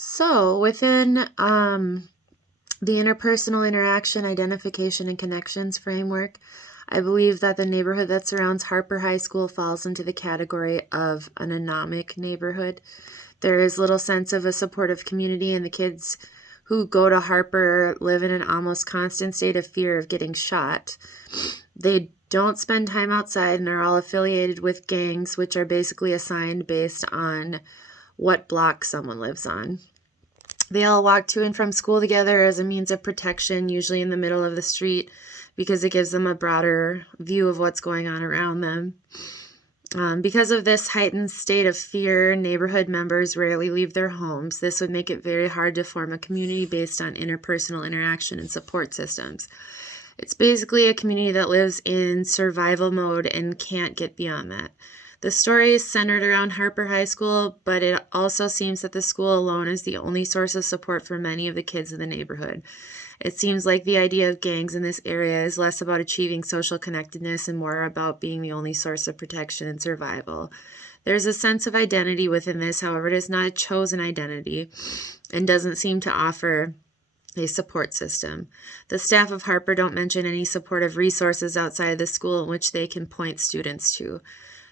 So within the interpersonal interaction, identification, and connections framework, I believe that the neighborhood that surrounds Harper High School falls into the category of an anomic neighborhood. There is little sense of a supportive community, and the kids who go to Harper live in an almost constant state of fear of getting shot. They don't spend time outside and are all affiliated with gangs, which are basically assigned based on what block someone lives on. They all walk to and from school together as a means of protection, usually in the middle of the street, because it gives them a broader view of what's going on around them. Because of this heightened state of fear, neighborhood members rarely leave their homes. This would make it very hard to form a community based on interpersonal interaction and support systems. It's basically a community that lives in survival mode and can't get beyond that. The story is centered around Harper High School, but it also seems that the school alone is the only source of support for many of the kids in the neighborhood. It seems like the idea of gangs in this area is less about achieving social connectedness and more about being the only source of protection and survival. There's a sense of identity within this, however, it is not a chosen identity and doesn't seem to offer a support system. The staff of Harper don't mention any supportive resources outside of the school in which they can point students to.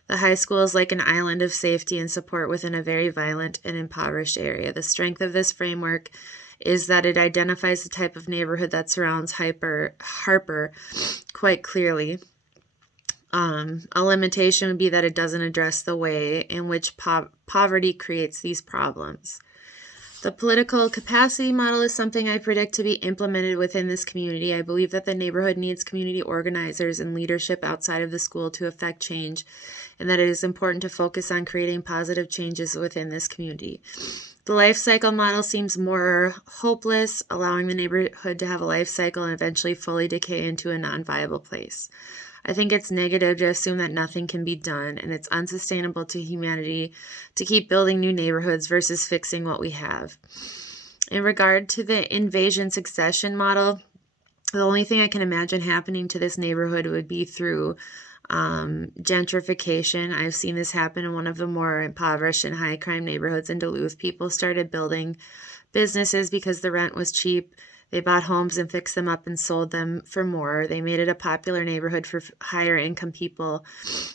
The high school is like an island of safety and support within a very violent and impoverished area. The strength of this framework is that it identifies the type of neighborhood that surrounds Harper quite clearly. A limitation would be that it doesn't address the way in which poverty creates these problems. The political capacity model is something I predict to be implemented within this community. I believe that the neighborhood needs community organizers and leadership outside of the school to affect change, and that it is important to focus on creating positive changes within this community. The life cycle model seems more hopeless, allowing the neighborhood to have a life cycle and eventually fully decay into a non-viable place. I think it's negative to assume that nothing can be done, and it's unsustainable to humanity to keep building new neighborhoods versus fixing what we have. In regard to the invasion succession model, the only thing I can imagine happening to this neighborhood would be through gentrification. I've seen this happen in one of the more impoverished and high crime neighborhoods in Duluth. People started building businesses because the rent was cheap. They bought homes and fixed them up and sold them for more. They made it a popular neighborhood for higher income people.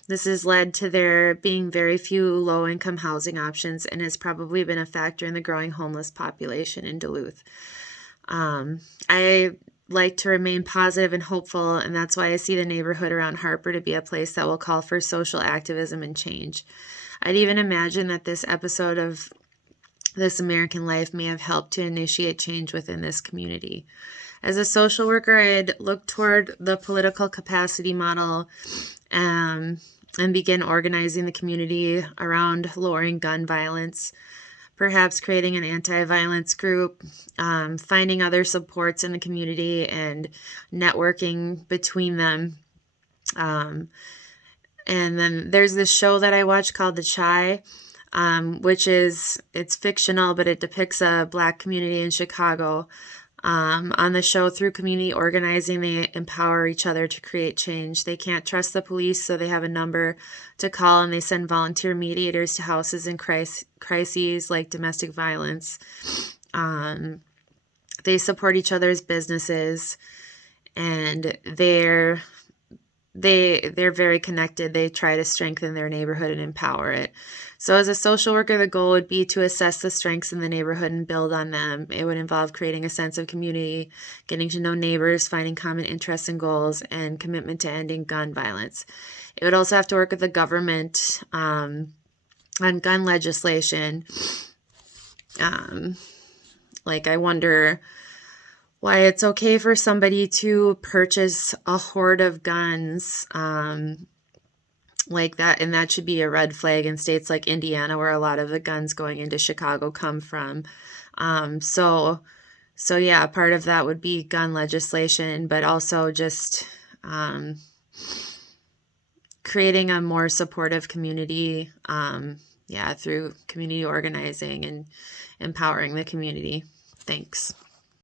This has led to there being very few low income housing options and has probably been a factor in the growing homeless population in Duluth. I like to remain positive and hopeful, and that's why I see the neighborhood around Harper to be a place that will call for social activism and change. I'd even imagine that this episode of This American Life may have helped to initiate change within this community. As a social worker, I'd look toward the political capacity model and begin organizing the community around lowering gun violence, perhaps creating an anti-violence group, finding other supports in the community and networking between them. And then there's this show that I watch called The Chi, which it's fictional, but it depicts a Black community in Chicago. On the show, through community organizing, they empower each other to create change. They can't trust the police, so they have a number to call, and they send volunteer mediators to houses in crises like domestic violence. They support each other's businesses, and they're very connected. They try to strengthen their neighborhood and empower it. So as a social worker, the goal would be to assess the strengths in the neighborhood and build on them. It would involve creating a sense of community, getting to know neighbors, finding common interests and goals, and commitment to ending gun violence. It would also have to work with the government on gun legislation. I wonder why it's okay for somebody to purchase a hoard of guns like that, and that should be a red flag in states like Indiana, where a lot of the guns going into Chicago come from. So yeah, part of that would be gun legislation, but also just creating a more supportive community, through community organizing and empowering the community. Thanks.